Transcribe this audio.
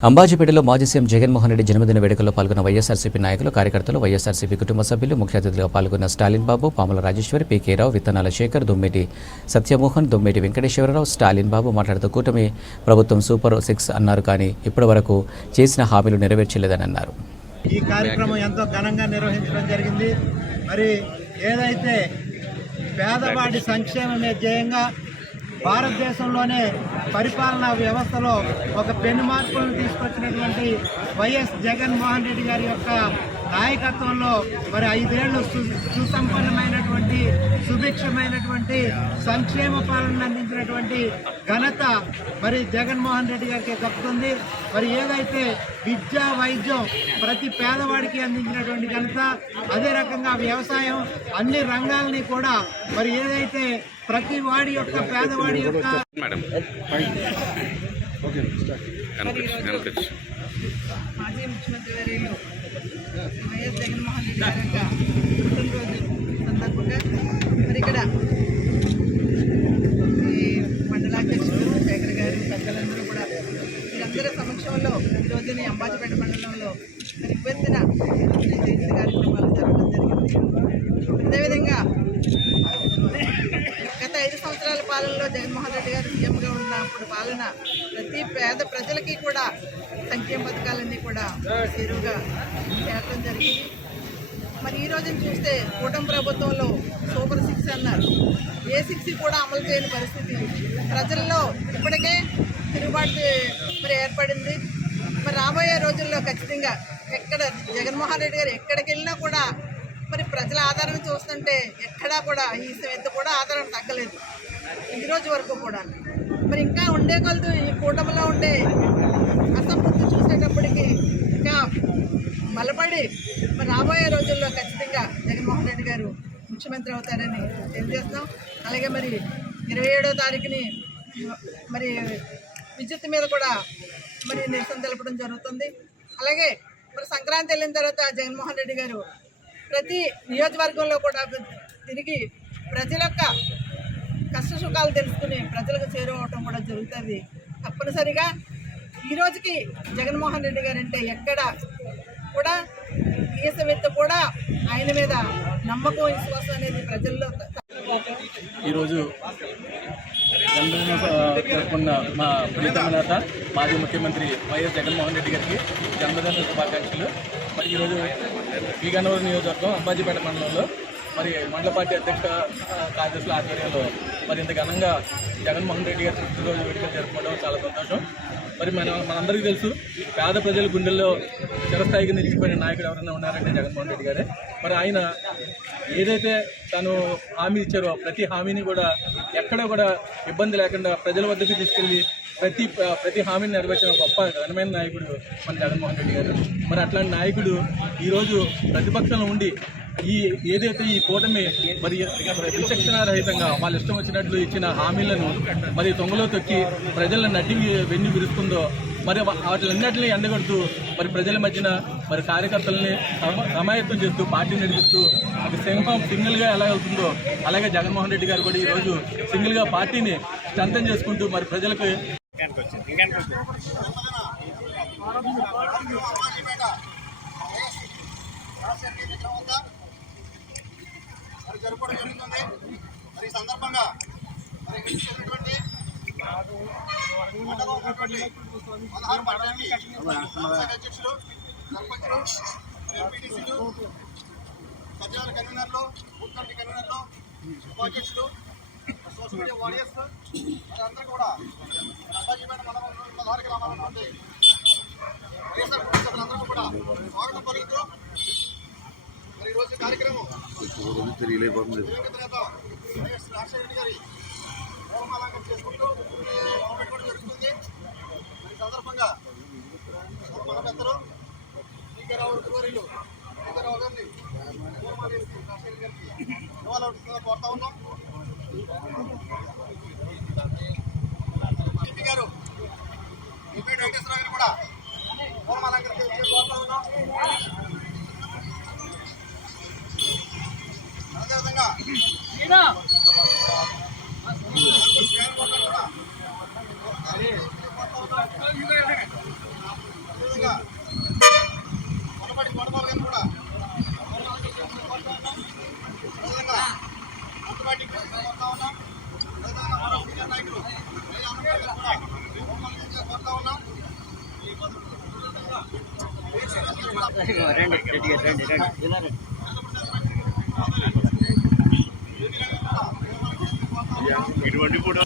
అంబాజీపేటలో మాజీ సీఎం జగన్మోహన్ రెడ్డి జన్మదిన వేడుకల్లో పాల్గొన్న వైఎస్ఆర్సీపీ నాయకులు కార్యకర్తలు వైఎస్ఆర్సీపీ కుటుంబ సభ్యులు ముఖ్య అతిథులుగా పాల్గొన్న స్టాలిన్ బాబు పాముల రాజేశ్వరి పీకే రావు విత్తనాల శేఖర్ దుమ్మేటి సత్యమోహన్ దుమ్మేటి వెంకటేశ్వరరావు స్టాలిన్ బాబు మాట్లాడుతూ కూటమి ప్రభుత్వం సూపర్ సిక్స్ అన్నారు కానీ ఇప్పటివరకు చేసిన హామీలు నెరవేర్చలేదని అన్నారు. ఈ కార్యక్రమం ఎంతో ఘనంగా నిర్వహించడం జరిగింది. మరి ఏదైతే పేదవాడి సంక్షేమమే ధ్యేయంగా భారతదేశంలోనే పరిపాలనా వ్యవస్థలో ఒక పెను మార్పులను తీసుకొచ్చినటువంటి వైఎస్ జగన్మోహన్ రెడ్డి గారి యొక్క నాయకత్వంలో మరి ఐదేళ్ళు సుసంపన్నమైనటువంటి సుభిక్షమైనటువంటి సంక్షేమ పాలన అందించినటువంటి ఘనత మరి జగన్మోహన్ రెడ్డి గారికి దక్కుతుంది. మరి ఏదైతే విద్య వైద్యం ప్రతి పేదవాడికి అందించినటువంటి ఘనత అదే రకంగా వ్యవసాయం అన్ని రంగాలని కూడా మరి ఏదైతే ప్రతి వాడి యొక్క పేదవాడి యొక్క మాజీ ముఖ్యమంత్రి వర్యులు వైఎస్ జగన్మోహన్ రెడ్డి గారి యొక్క పుట్టినరోజు సందర్భంగా మరి ఇక్కడ ఈ మండలాధ్యక్షులు శేఖర్ గారు పెద్దలందరూ కూడా వీరందరి సమక్షంలో ఈ రోజుని అంబాజీపేట మండలంలో మరి జయంతి కార్యక్రమాలు జరగడం జరిగింది. అదేవిధంగా గత ఐదు సంవత్సరాల పాలనలో జగన్మోహన్ రెడ్డి గారు సీఎంగా ఉన్నప్పుడు పాలన ప్రతి పేద ప్రజలకి కూడా సంక్షేమ పథకాలన్నీ కూడా చేరువుగా చేరడం జరిగింది. మరి ఈ రోజున చూస్తే కూటమి ప్రభుత్వంలో సూపర్ సిక్స్ అన్నారు. ఏ సిక్స్ కూడా అమలు చేయని పరిస్థితి ప్రజల్లో ఇప్పటికే తిరుగుబాటు మరి ఏర్పడింది. మరి రాబోయే రోజుల్లో ఖచ్చితంగా ఎక్కడ జగన్మోహన్ రెడ్డి గారు ఎక్కడికి వెళ్ళినా కూడా మరి ప్రజల ఆధారం చూస్తుంటే ఎక్కడా కూడా ఈ ఎంత కూడా ఆధారం తగ్గలేదు. ఈ రోజు వరకు కూడా. మరి ఇంకా ఉండే కొలదు ఈ కూటమిలో ఉండే అసంతృప్తి చూసేటప్పటికి ఇంకా బలపడి మరి రాబోయే రోజుల్లో ఖచ్చితంగా జగన్మోహన్ రెడ్డి గారు ముఖ్యమంత్రి అవుతారని తెలియజేస్తాం అలాగే మరి ఇరవై ఏడో తారీఖుని మరి విద్యుత్ మీద కూడా మరి నిరసన తెలపడం జరుగుతుంది. అలాగే మరి సంక్రాంతి వెళ్ళిన తర్వాత జగన్మోహన్ రెడ్డి గారు ప్రతి నియోజకవర్గంలో కూడా తిరిగి ప్రజల యొక్క కష్ట సుఖాలు తెలుసుకుని ప్రజలకు చేరువవటం కూడా జరుగుతుంది. తప్పనిసరిగా ఈ రోజుకి జగన్మోహన్ రెడ్డి గారు అంటే ఎక్కడ కూడా ఈసవెత్త కూడా ఆయన మీద నమ్మకం విశ్వాసం అనేది ప్రజల్లో ఈరోజు జన్మదిన జరుపుకున్న మా ప్రీతమ మాజీ ముఖ్యమంత్రి వైఎస్ జగన్మోహన్ రెడ్డి గారికి జన్మదిన శుభాకాంక్షలు. మరి ఈరోజు ఈ గన్నవరం నియోజకవర్గం అంబాజీపేట మండలంలో మరి మండల పార్టీ అధ్యక్ష కార్యదర్శుల ఆధ్వర్యంలో మరి ఇంత ఘనంగా జగన్మోహన్ రెడ్డి గారి రోజు వేడుకలు జరుపుకోవడం చాలా సంతోషం. మరి మన మనందరికీ తెలుసు పేద ప్రజల గుండెల్లో చిరస్థాయిగా నిలిచిపోయిన నాయకుడు ఎవరైనా ఉన్నారంటే జగన్మోహన్ రెడ్డి గారే. మరి ఆయన ఏదైతే తను హామీ ఇచ్చారో ప్రతి హామీని కూడా ఎక్కడ కూడా ఇబ్బంది లేకుండా ప్రజల వద్దకు తీసుకెళ్ళి ప్రతి ప్రతి హామీని నెరవేర్చిన గొప్ప ఘనమైన నాయకుడు మన జగన్మోహన్ రెడ్డి గారు. మరి అట్లాంటి నాయకుడు ఈరోజు ప్రతిపక్షంలో ఉండి ఈ ఏదైతే ఈ కూటమి మరి విచక్షణారహితంగా వాళ్ళ ఇష్టం వచ్చినట్లు ఇచ్చిన హామీలను మరి తొంగలో తొక్కి ప్రజలను నడ్డి వెన్ను విరుస్తుందో మరి వాటిలన్నింటినీ ఎండగడుతూ మరి ప్రజల మధ్యన మరి కార్యకర్తలని సమాయత్తం చేస్తూ పార్టీ నడిపిస్తూ అది సింహం సింగిల్గా ఎలా వెళ్తుందో అలాగే జగన్మోహన్ రెడ్డి గారు కూడా ఈరోజు సింగిల్గా పార్టీని స్ట్రెంథన్ చేసుకుంటూ మరి ప్రజలకు మరి జరుపుకోవడం జరుగుతుంది. మరి ఈ సందర్భంగా మరి ఇక్కడ పదహారు మండలానికి అధ్యక్షులు సర్పంచులు ఎంపీటీసీలు సచివాలయ కన్వీనర్లు బూత్ కమిటీ కన్వీనర్లు ఉపాధ్యక్షులు సోషల్ మీడియా వారియర్స్ మరి అందరూ కూడా అబ్బాజీపేట మండలంలో పదహారు గ్రామాల నుండి వైఎస్ఆర్ కుటుంబ సభ్యులందరూ కూడా స్వాగతం పలుకుతూ మరి ఈ సందర్భంగా పెద్దలు టీకారావు గురువారిలు టీకారావు గారిని రాజశేఖర గారికి కోరుతా ఉన్నాం. ఇటువంటి కూడా